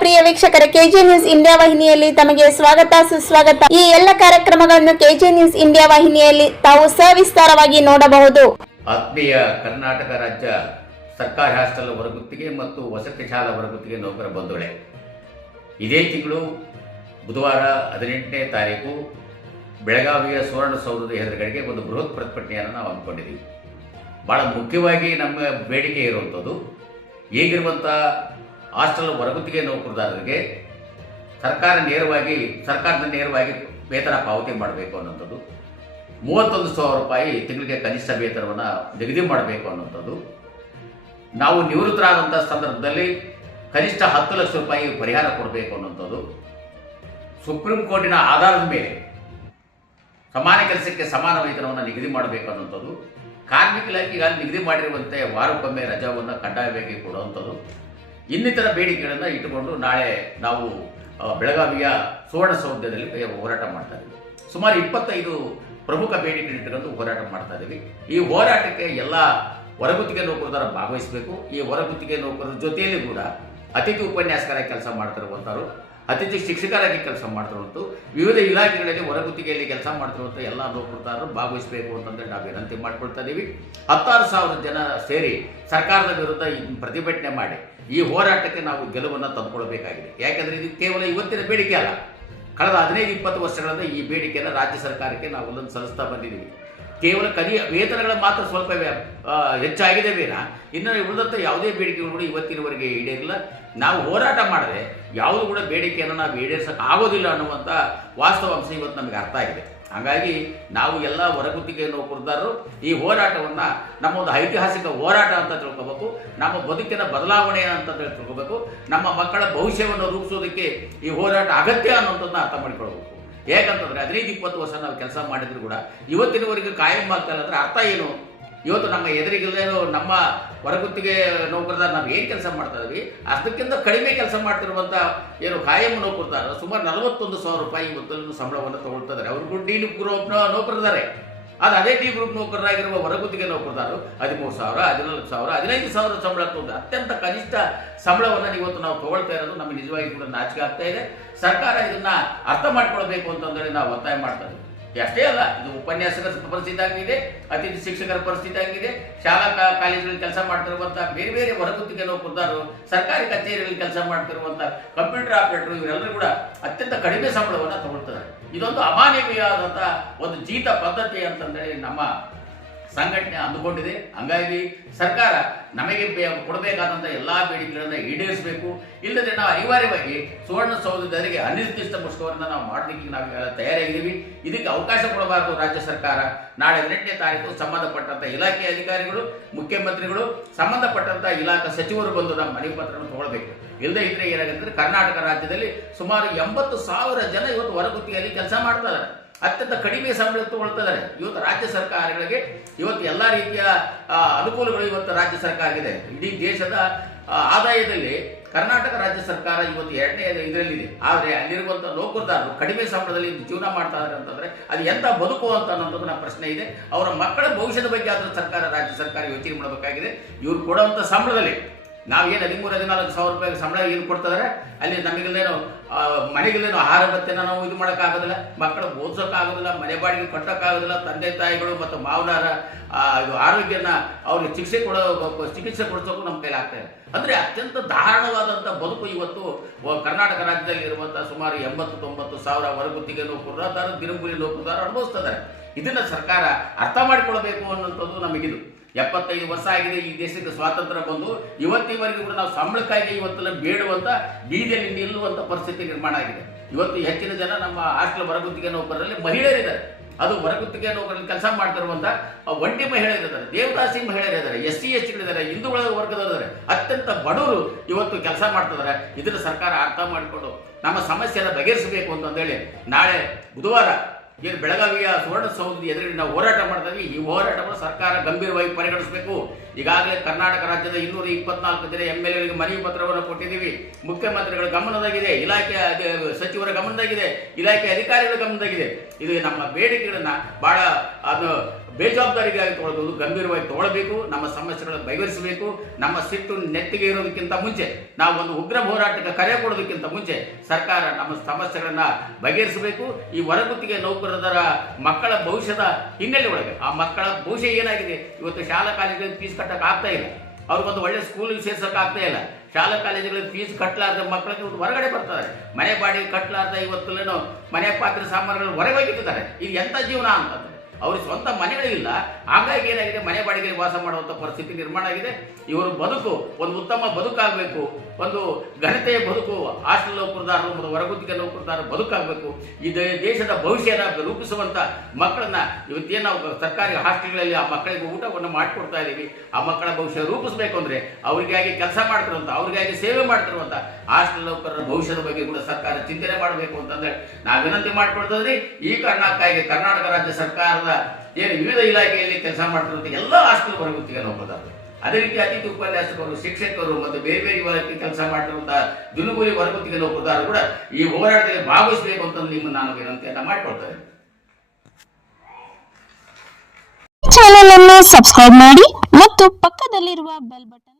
ಪ್ರಿಯ ವೀಕ್ಷಕರ. KG news India ವಾಹಿನಿಯಲ್ಲಿ ತಮಗೆ ಸ್ವಾಗತ, ಸುಸ್ವಾಗತ. ಈ ಎಲ್ಲ ಕಾರ್ಯಕ್ರಮಗಳನ್ನು ಕೆಜಿ ನ್ಯೂಸ್ ಇಂಡಿಯಾ ವಾಹಿನಿಯಲ್ಲಿ ತಾವು ಸವಿಸ್ತಾರವಾಗಿ ನೋಡಬಹುದು. ಆತ್ಮೀಯ ಕರ್ನಾಟಕ ರಾಜ್ಯ ಸರ್ಕಾರಿ ಹಾಸ್ಟೆಲ್ ಹೊರಗುತ್ತಿಗೆ ಮತ್ತು ವಸತಿ ಶಾಲಾ ಹೊರಗುತ್ತಿಗೆ ನೌಕರ ಬಂಧುಗಳೇ, ಇದೇ ತಿಂಗಳು ಬುಧವಾರ ಹದಿನೆಂಟನೇ ತಾರೀಕು ಬೆಳಗಾವಿಯ ಸುವರ್ಣಸೌಧದ ಎದುರುಗಡೆಗೆ ಒಂದು ಬೃಹತ್ ಪ್ರತಿಭಟನೆಯನ್ನು ನಾವು ಹಮ್ಮಿಕೊಂಡಿದ್ದೀವಿ. ಭಾಳ ಮುಖ್ಯವಾಗಿ ನಮ್ಮ ಬೇಡಿಕೆ ಇರುವಂಥದ್ದು ಈಗಿರುವಂಥ ಹಾಸ್ಟೆಲ್ ಹೊರಗುತ್ತಿಗೆ ನೌಕರದಾರರಿಗೆ ಸರ್ಕಾರ ನೇರವಾಗಿ, ಸರ್ಕಾರದ ನೇರವಾಗಿ ವೇತನ ಪಾವತಿ ಮಾಡಬೇಕು ಅನ್ನೋಂಥದ್ದು ಮೂವತ್ತೊಂದು ಸಾವಿರ ರೂಪಾಯಿ ತಿಂಗಳಿಗೆ ಕನಿಷ್ಠ ವೇತನವನ್ನು ನಿಗದಿ ಮಾಡಬೇಕು ಅನ್ನೋಂಥದ್ದು ನಾವು ನಿವೃತ್ತರಾದಂಥ ಸಂದರ್ಭದಲ್ಲಿ ಕನಿಷ್ಠ ಹತ್ತು ಲಕ್ಷ ರೂಪಾಯಿ ಪರಿಹಾರ ಕೊಡಬೇಕು ಅನ್ನೋಂಥದ್ದು ಸುಪ್ರೀಂ ಕೋರ್ಟಿನ ಆಧಾರದ ಮೇಲೆ ಸಮಾನ ಕೆಲಸಕ್ಕೆ ಸಮಾನ ವೇತನವನ್ನು ನಿಗದಿ ಮಾಡಬೇಕು ಅನ್ನೋಂಥದ್ದು ಕಾರ್ಮಿಕ ಇಲಾಖೆಗಾಗಿ ನಿಗದಿ ಮಾಡಿರುವಂತೆ ವಾರಕ್ಕೊಮ್ಮೆ ರಜಾವನ್ನು ಕಡ್ಡಾಯವಾಗಿ ಕೊಡುವಂಥದ್ದು. ಇನ್ನಿತರ ಬೇಡಿಕೆಗಳನ್ನು ಇಟ್ಟುಕೊಂಡು ನಾಳೆ ನಾವು ಬೆಳಗಾವಿಯ ಸುವರ್ಣಸೌಧದಲ್ಲಿ ಹೋರಾಟ ಮಾಡ್ತಾ ಇದ್ದೀವಿ. ಸುಮಾರು ಇಪ್ಪತ್ತೈದು ಪ್ರಮುಖ ಬೇಡಿಕೆ ಇಟ್ಟುಕೊಂಡು ಹೋರಾಟ ಮಾಡ್ತಾ ಇದ್ದೀವಿ. ಈ ಹೋರಾಟಕ್ಕೆ ಎಲ್ಲ ಹೊರಗುತ್ತಿಗೆ ನೌಕರರ ಭಾಗವಹಿಸಬೇಕು. ಈ ಹೊರಗುತ್ತಿಗೆ ನೌಕರರ ಜೊತೆಯಲ್ಲಿ ಕೂಡ ಅತಿಥಿ ಉಪನ್ಯಾಸಕರಾಗಿ ಕೆಲಸ ಮಾಡ್ತಿರುವಂಥವ್ರು ಅತಿಥಿ ಶಿಕ್ಷಕರಾಗಿ ಕೆಲಸ ಮಾಡ್ತಿರುವಂಥ ವಿವಿಧ ಇಲಾಖೆಗಳಲ್ಲಿ ಹೊರಗುತ್ತಿಗೆಯಲ್ಲಿ ಕೆಲಸ ಮಾಡ್ತಿರುವಂಥ ಎಲ್ಲ ನೌಕರದಾರರು ಭಾಗವಹಿಸಬೇಕು ಅಂತಂದರೆ ನಾವು ವಿನಂತಿ ಮಾಡ್ಕೊಳ್ತಾ ಇದ್ದೀವಿ ಹತ್ತಾರು ಸಾವಿರ ಜನ ಸೇರಿ ಸರ್ಕಾರದ ವಿರುದ್ಧ ಪ್ರತಿಭಟನೆ ಮಾಡಿ ಈ ಹೋರಾಟಕ್ಕೆ ನಾವು ಗೆಲುವನ್ನು ತಂದುಕೊಳ್ಬೇಕಾಗಿದೆ ಯಾಕೆಂದರೆ ಇದು ಕೇವಲ ಇವತ್ತಿನ ಬೇಡಿಕೆ ಅಲ್ಲ. ಕಳೆದ ಹದಿನೈದು, ಇಪ್ಪತ್ತು ವರ್ಷಗಳಿಂದ ಈ ಬೇಡಿಕೆಯನ್ನು ರಾಜ್ಯ ಸರ್ಕಾರಕ್ಕೆ ನಾವು ಒಂದೊಂದು ಸಲ್ಲಿಸ್ತಾ ಬಂದಿದ್ದೀವಿ. ಕೇವಲ ಕಲಿಯ ವೇತನಗಳ ಮಾತ್ರ ಸ್ವಲ್ಪ ಹೆಚ್ಚಾಗಿದೆ ಬೇರ ಇನ್ನು ಉಳಿದಂಥ ಯಾವುದೇ ಬೇಡಿಕೆಗಳು ಕೂಡ ಇವತ್ತಿನವರೆಗೆ ಈಡೇರಿಲ್ಲ. ನಾವು ಹೋರಾಟ ಮಾಡಿದ್ರೆ ಯಾವುದು ಕೂಡ ಬೇಡಿಕೆಯನ್ನು ನಾವು ಈಡೇರಿಸೋಕೆ ಆಗೋದಿಲ್ಲ ಅನ್ನುವಂಥ ವಾಸ್ತವಾಂಶ ಇವತ್ತು ನಮಗೆ ಅರ್ಥ ಆಗಿದೆ. ಹಾಗಾಗಿ ನಾವು ಎಲ್ಲ ಹೊರಗುತ್ತಿಗೆ ನೌಕರದಾರರು ಈ ಹೋರಾಟವನ್ನು ನಮ್ಮ ಒಂದು ಐತಿಹಾಸಿಕ ಹೋರಾಟ ಅಂತ ತಿಳ್ಕೊಬೇಕು, ನಮ್ಮ ಬದುಕಿನ ಬದಲಾವಣೆ ಅಂತ ತಿಳ್ಕೊಬೇಕು, ನಮ್ಮ ಮಕ್ಕಳ ಭವಿಷ್ಯವನ್ನು ರೂಪಿಸೋದಕ್ಕೆ ಈ ಹೋರಾಟ ಅಗತ್ಯ ಅನ್ನೋಂಥದ್ದನ್ನ ಅರ್ಥ ಮಾಡಿಕೊಳ್ಬೇಕು ಯಾಕಂತಂದ್ರೆ ಹದಿನೈದು, ಇಪ್ಪತ್ತು ವರ್ಷ ನಾವು ಕೆಲಸ ಮಾಡಿದ್ರು ಕೂಡ ಇವತ್ತಿನವರೆಗೂ ಕಾಯಂ ಆಗ್ತಾ ಇಲ್ಲ ಅಂದ್ರೆ ಅರ್ಥ ಏನು? ಇವತ್ತು ನಮ್ಮ ಎದುರಿಗಿಲ್ಲೇನೋ ನಮ್ಮ ಹೊರಗುತ್ತಿಗೆ ನೌಕರದಾರ ನಾವು ಏನು ಕೆಲಸ ಮಾಡ್ತಾ ಇದ್ವಿ? ಅದಕ್ಕಿಂತ ಕಡಿಮೆ ಕೆಲಸ ಮಾಡ್ತಿರುವಂಥ ಏನು ಕಾಯಂ ನೌಕರದಾರ ಸುಮಾರು ನಲವತ್ತೊಂದು ಸಾವಿರ ರೂಪಾಯಿ ಇವತ್ತಲ್ಲೂ ಸಂಬಳವನ್ನು ತಗೊಳ್ತಾ ಇದ್ದಾರೆ. ಅವ್ರಿಗೂ ಡೀಲ್ ನೌಕರದಾರೆ ಅದು ಅದೇ ಡಿ ಗ್ರೂಪ್ ನೌಕರರಾಗಿರುವ ಹೊರಗುತ್ತಿಗೆ ನೌಕರದಾರರು ಹದಿಮೂರು ಸಾವಿರ, ಹದಿನಾಲ್ಕು ಸಾವಿರ, ಹದಿನೈದು ಸಾವಿರ ಸಂಬಳ ತಗೊಂಡು ಅತ್ಯಂತ ಕನಿಷ್ಠ ಸಂಬಳವನ್ನು ಇವತ್ತು ನಾವು ತಗೊಳ್ತಾ ಇರೋದು ನಮಗೆ ನಿಜವಾಗಿ ಕೂಡ ನಾಚಿಕೆ ಆಗ್ತಾ ಇದೆ. ಸರ್ಕಾರ ಇದನ್ನ ಅರ್ಥ ಮಾಡ್ಕೊಳ್ಬೇಕು ಅಂತಂದೇಳಿ ನಾವು ಒತ್ತಾಯ ಮಾಡ್ತಾ ಅಷ್ಟೇ ಅಲ್ಲ, ಇದು ಉಪನ್ಯಾಸಕರ ಪರಿಸ್ಥಿತಿ ಆಗಿದೆ, ಅತಿಥಿ ಶಿಕ್ಷಕರ ಪರಿಸ್ಥಿತಿ ಆಗಿದೆ, ಶಾಲಾ ಕಾಲೇಜುಗಳಲ್ಲಿ ಕೆಲಸ ಮಾಡ್ತಿರುವಂಥ ಬೇರೆ ಬೇರೆ ಹೊರಗುತ್ತಿಗೆ ನೌಕರದಾರರು ಸರ್ಕಾರಿ ಕಚೇರಿಗಳಲ್ಲಿ ಕೆಲಸ ಮಾಡ್ತಿರುವಂಥ ಕಂಪ್ಯೂಟರ್ ಆಪರೇಟರ್ ಇವರೆಲ್ಲರೂ ಕೂಡ ಅತ್ಯಂತ ಕಡಿಮೆ ಸಂಬಳವನ್ನು ತಗೊಳ್ತಾರೆ ಇದೊಂದು ಅಮಾನವೀಯವಾದಂಥ ಒಂದು ಜೀತ ಪದ್ಧತಿ ಅಂತಂದೇಳಿ ನಮ್ಮ ಸಂಘಟನೆ ಅಂದುಕೊಂಡಿದೆ. ಹಂಗಾಗಿ ಸರ್ಕಾರ ನಮಗೆ ಕೊಡಬೇಕಾದಂಥ ಎಲ್ಲ ಬೇಡಿಕೆಗಳನ್ನು ಈಡೇರಿಸಬೇಕು. ಇಲ್ಲದೆ ನಾವು ಅನಿವಾರ್ಯವಾಗಿ ಸುವರ್ಣಸೌಧದವರಿಗೆ ಅನಿರ್ದಿಷ್ಟ ಮುಷ್ಕರವನ್ನು ನಾವು ಮಾಡಲಿಕ್ಕೆ ನಾವು ತಯಾರಾಗಿದ್ದೀವಿ ಇದಕ್ಕೆ ಅವಕಾಶ ಕೊಡಬಾರದು ರಾಜ್ಯ ಸರ್ಕಾರ. ನಾಳೆ ಹದಿನೆಂಟನೇ ತಾರೀಕು ಸಂಬಂಧಪಟ್ಟಂಥ ಇಲಾಖೆ ಅಧಿಕಾರಿಗಳು, ಮುಖ್ಯಮಂತ್ರಿಗಳು ಸಂಬಂಧಪಟ್ಟಂಥ ಇಲಾಖಾ ಸಚಿವರು ಬಂದು ನಮ್ಮ ಮನವಿ ಪತ್ರವನ್ನು ತಗೊಳ್ಬೇಕು. ಇಲ್ಲದೆ ಇದ್ರೆ ಏನಾಗುತ್ತೆ ಕರ್ನಾಟಕ ರಾಜ್ಯದಲ್ಲಿ ಸುಮಾರು ಎಂಬತ್ತು ಸಾವಿರ ಜನ ಇವತ್ತು ಹೊರಗುತ್ತಿಗೆಯಲ್ಲಿ ಕೆಲಸ ಮಾಡ್ತಾರೆ ಅತ್ಯಂತ ಕಡಿಮೆ ಸಂಬಳ ತಗೊಳ್ತಿದ್ದಾರೆ ಇವತ್ತು ರಾಜ್ಯ ಸರ್ಕಾರಗಳಿಗೆ ಇವತ್ತು ಎಲ್ಲ ರೀತಿಯ ಅನುಕೂಲಗಳು ಇವತ್ತು ರಾಜ್ಯ ಸರ್ಕಾರ ಇದೆ ಇಡೀ ದೇಶದ ಆದಾಯದಲ್ಲಿ ಕರ್ನಾಟಕ ರಾಜ್ಯ ಸರ್ಕಾರ ಇವತ್ತು ಎರಡನೇ ಇದರಲ್ಲಿದೆ. ಆದರೆ ಅಲ್ಲಿರುವಂಥ ನೌಕರದಾರರು ಕಡಿಮೆ ಸಂಬಳದಲ್ಲಿ ಜೀವನ ಮಾಡ್ತಾ ಇದ್ದಾರೆ ಅಂತಂದ್ರೆ ಅದು ಎಂಥ ಬದುಕು ಅಂತ ಅನ್ನೋದು ನನ್ನ ಪ್ರಶ್ನೆ ಇದೆ. ಅವರ ಮಕ್ಕಳ ಭವಿಷ್ಯದ ಬಗ್ಗೆ ಆದರೂ ಸರ್ಕಾರ, ರಾಜ್ಯ ಸರ್ಕಾರ ಯೋಚನೆ ಮಾಡಬೇಕಾಗಿದೆ. ಇವ್ರು ಕೊಡುವಂಥ ಸಂಬಳದಲ್ಲಿ ನಾವೇನು ಹದಿಮೂರು, ಹದಿನಾಲ್ಕು ಸಾವಿರ ರೂಪಾಯಿ ಸಂಬಳ ಏನು ಕೊಡ್ತಾರೆ ಅಲ್ಲಿ ನಮಗಿಲ್ಲೇನೋ ಮನೆಗಿಲ್ಲೇನೋ ಆಹಾರ ಭತ್ತೆನ ನಾವು ಇದು ಮಾಡೋಕ್ಕಾಗೋದಿಲ್ಲ, ಮಕ್ಕಳು ಓದಿಸೋಕ್ಕಾಗೋದಿಲ್ಲ, ಮನೆ ಬಾಡಿಗೆ ಕಟ್ಟೋಕ್ಕಾಗೋದಿಲ್ಲ, ತಂದೆ ತಾಯಿಗಳು ಮತ್ತು ಮಾವನಾರ ಇದು ಆರೋಗ್ಯನ ಅವ್ರಿಗೆ ಚಿಕಿತ್ಸೆ ಕೊಡೋ, ಚಿಕಿತ್ಸೆ ಕೊಡಿಸೋಕ್ಕೂ ನಮ್ಮ ಕೈಲಿ ಆಗ್ತಾ ಇದೆ. ಅಂದರೆ ಅತ್ಯಂತ ದಾರುಣವಾದಂಥ ಬದುಕು ಇವತ್ತು ಕರ್ನಾಟಕ ರಾಜ್ಯದಲ್ಲಿ ಇರುವಂಥ ಸುಮಾರು ಎಂಬತ್ತು ತೊಂಬತ್ತು ಸಾವಿರ ಹೊರಗುತ್ತಿಗೆ ನೌಕರದಾರ ದಿನಗೂಲಿ ನೌಕರದಾರ ಅನುಭವಿಸ್ತಿದ್ದಾರೆ. ಇದನ್ನು ಸರ್ಕಾರ ಅರ್ಥ ಮಾಡಿಕೊಳ್ಬೇಕು ಅನ್ನುವಂಥದ್ದು ನಮಗಿದು. ಎಪ್ಪತ್ತೈದು ವರ್ಷ ಆಗಿದೆ, ಈ ದೇಶಕ್ಕೆ ಸ್ವಾತಂತ್ರ್ಯ ಬಂದು, ಇವತ್ತಿವರೆಗೂ ನಾವು ಸಂಬಳಕ್ಕಾಗಿ ಇವತ್ತೆಲ್ಲ ಬೇಡುವಂಥ ಬೀದಿಯಲ್ಲಿ ನಿಲ್ಲುವಂಥ ಪರಿಸ್ಥಿತಿ ನಿರ್ಮಾಣ ಆಗಿದೆ. ಇವತ್ತು ಹೆಚ್ಚಿನ ಜನ ನಮ್ಮ ಹಾಸ್ಟೆಲ್ ಹೊರಗುತ್ತಿಗೆ ನೌಕರರಲ್ಲಿ ಮಹಿಳೆಯರಿದ್ದಾರೆ. ಅದು ಹೊರಗುತ್ತಿಗೆ ನೌಕರಲ್ಲಿ ಕೆಲಸ ಮಾಡ್ತಿರುವಂತ ಒಂಟಿ ಮಹಿಳೆಯರಿದ್ದಾರೆ. ದೇವದಾಸಿ ಮಹಿಳೆಯರಿದ್ದಾರೆ ಎಸ್ ಸಿ ಎಸ್ ಟಿಗಳಿದ್ದಾರೆ ಹಿಂದೂಗಳ ವರ್ಗದವರಿದ್ದಾರೆ. ಅತ್ಯಂತ ಬಡವರು ಇವತ್ತು ಕೆಲಸ ಮಾಡ್ತಿದ್ದಾರೆ. ಇದನ್ನು ಸರ್ಕಾರ ಅರ್ಥ ಮಾಡಿಕೊಂಡು ನಮ್ಮ ಸಮಸ್ಯೆಯನ್ನು ಬಗೆಹರಿಸಬೇಕು ಅಂತಂದೇಳಿ ನಾಳೆ ಬುಧವಾರ ಏನು ಬೆಳಗಾವಿಯ ಸುವರ್ಣಸೌಧದ ಎದುರಿಗೆ ನಾವು ಹೋರಾಟ ಮಾಡ್ತಾ ಈ ಹೋರಾಟವನ್ನು ಸರ್ಕಾರ ಗಂಭೀರವಾಗಿ ಪರಿಗಣಿಸಬೇಕು. ಈಗಾಗಲೇ ಕರ್ನಾಟಕ ರಾಜ್ಯದ ಇನ್ನೂರ ಇಪ್ಪತ್ನಾಲ್ಕು ಜನ ಎಂ ಎಲ್ ಎಗಳಿಗೆ ಮನವಿ ಪತ್ರವನ್ನು ಕೊಟ್ಟಿದ್ದೀವಿ. ಮುಖ್ಯಮಂತ್ರಿಗಳ ಗಮನದಾಗಿದೆ ಇಲಾಖೆ ಸಚಿವರ ಗಮನದಾಗಿದೆ ಇಲಾಖೆ ಅಧಿಕಾರಿಗಳ ಗಮನದಾಗಿದೆ ಇದು ನಮ್ಮ ಬೇಡಿಕೆಗಳನ್ನು ಬಹಳ, ಅದು ಬೇಜವಾಬ್ದಾರಿಗಾಗಿ ತೊಗೊಳ್ಳೋದು ಗಂಭೀರವಾಗಿ ತೊಗೊಳ್ಬೇಕು, ನಮ್ಮ ಸಮಸ್ಯೆಗಳನ್ನು ಬಗೆಹರಿಸಬೇಕು ನಮ್ಮ ಸಿಟ್ಟು ನೆತ್ತಿಗೆ ಇರೋದಕ್ಕಿಂತ ಮುಂಚೆ, ನಾವು ಒಂದು ಉಗ್ರ ಹೋರಾಟಕ್ಕೆ ಕರೆ ಕೊಡೋದಕ್ಕಿಂತ ಮುಂಚೆ ಸರ್ಕಾರ ನಮ್ಮ ಸಮಸ್ಯೆಗಳನ್ನು ಬಗೆಹರಿಸಬೇಕು. ಈ ಹೊರಗುತ್ತಿಗೆ ನೌಕರರ ಮಕ್ಕಳ ಭವಿಷ್ಯದ ಹಿನ್ನೆಲೆ ಒಳಗೆ, ಆ ಮಕ್ಕಳ ಭವಿಷ್ಯ ಏನಾಗಿದೆ? ಇವತ್ತು ಶಾಲಾ ಕಾಲೇಜುಗಳಿಗೆ ಫೀಸ್ ಕಟ್ಟಕ್ಕೆ ಆಗ್ತಾ ಇಲ್ಲ. ಅವ್ರಿಗೊಂದು ಒಳ್ಳೆ ಸ್ಕೂಲಿಗೆ ಸೇರ್ಸೋಕೆ ಆಗ್ತಾ ಇಲ್ಲ. ಶಾಲಾ ಕಾಲೇಜುಗಳಿಗೆ ಫೀಸ್ ಕಟ್ಟಲಾರ್ದ ಮಕ್ಕಳಿಗೆ ಇವತ್ತು ಹೊರಗಡೆ ಬರ್ತಾರೆ. ಮನೆ ಬಾಡಿಗೆ ಕಟ್ಟಲಾರ್ದ ಇವತ್ತಲ್ಲೇನೋ ಮನೆ ಪಾತ್ರೆ ಸಾಮಾನುಗಳು ಹೊರಗೆ ಹೋಗಿದ್ದಾರೆ ಇದು ಎಂಥ ಜೀವನ ಅಂತಂದ್ರೆ ಅವ್ರಿಗೆ ಸ್ವಂತ ಮನೆಗಳಿಲ್ಲ ಹಾಗಾಗಿ ಏನಾಗಿದೆ? ಮನೆ ಬಾಡಿಗೆ ವಾಸ ಮಾಡುವಂಥ ಪರಿಸ್ಥಿತಿ ನಿರ್ಮಾಣ ಆಗಿದೆ. ಇವರು ಬದುಕು, ಒಂದು ಉತ್ತಮ ಬದುಕಾಗಬೇಕು, ಒಂದು ಘನತೆಯ ಬದುಕು, ಹಾಸ್ಟೆಲ್ ನೌಕರದಾರರು ಮತ್ತು ಹೊರಗುತ್ತಿಗೆ ನೌಕರದಾರರು ಬದುಕಾಗಬೇಕು. ಈ ದೇಶದ ಭವಿಷ್ಯನ ರೂಪಿಸುವಂಥ ಮಕ್ಕಳನ್ನ ಇವತ್ತೇನು ನಾವು ಸರ್ಕಾರಿ ಹಾಸ್ಟೆಲ್ಗಳಲ್ಲಿ ಆ ಮಕ್ಕಳಿಗೆ ಊಟವನ್ನು ಮಾಡಿಕೊಡ್ತಾ ಇದ್ದೀವಿ ಆ ಮಕ್ಕಳ ಭವಿಷ್ಯ ರೂಪಿಸಬೇಕು ಅಂದರೆ ಅವರಿಗಾಗಿ ಕೆಲಸ ಮಾಡ್ತಿರುವಂಥ ಅವರಿಗಾಗಿ ಸೇವೆ ಮಾಡ್ತಿರುವಂಥ ಹಾಸ್ಟೆಲ್ ನೌಕರರ ಭವಿಷ್ಯದ ಬಗ್ಗೆ ಕೂಡ ಸರ್ಕಾರ ಚಿಂತನೆ ಮಾಡಬೇಕು ಅಂತಂದ್ರೆ ನಾವು ವಿನಂತಿ ಮಾಡ್ಕೊಳ್ತದ್ರಿ ಈ ಕಾರಣಕ್ಕಾಗಿ ಕರ್ನಾಟಕ ರಾಜ್ಯ ಸರ್ಕಾರದ ಏನು ವಿವಿಧ ಇಲಾಖೆಯಲ್ಲಿ ಕೆಲಸ ಮಾಡ್ತಿರುವಂಥ ಎಲ್ಲ ಆಸ್ತಿ ಹೊರಗುತ್ತಿಗೆ ನೌಕರದಾರರು ಅದೇ ರೀತಿ ಅತಿಥಿ ಉಪನ್ಯಾಸಕರು, ಶಿಕ್ಷಕರು ಮತ್ತು ಬೇರೆ ಬೇರೆ ಇಲಾಖೆ ಕೆಲಸ ಮಾಡಿರುವಂತಹ ದುನುಗುಲಿ ಹೊರಗುತ್ತಿಗೆ ನೌಕರದಾರರು ಕೂಡ ಈ ಹೋರಾಟದಲ್ಲಿ ಭಾಗವಹಿಸಬೇಕು ಅಂತ ನಿಮ್ಮ ನಾನು ವಿನಂತಿಯನ್ನು ಮಾಡ್ಕೊಳ್ತೇನೆ. ಚಾನೆಲ್ ಅನ್ನು ಸಬ್ಸ್ಕ್ರೈಬ್ ಮಾಡಿ ಮತ್ತು ಪಕ್ಕದಲ್ಲಿರುವ ಬೆಲ್ ಬಟನ್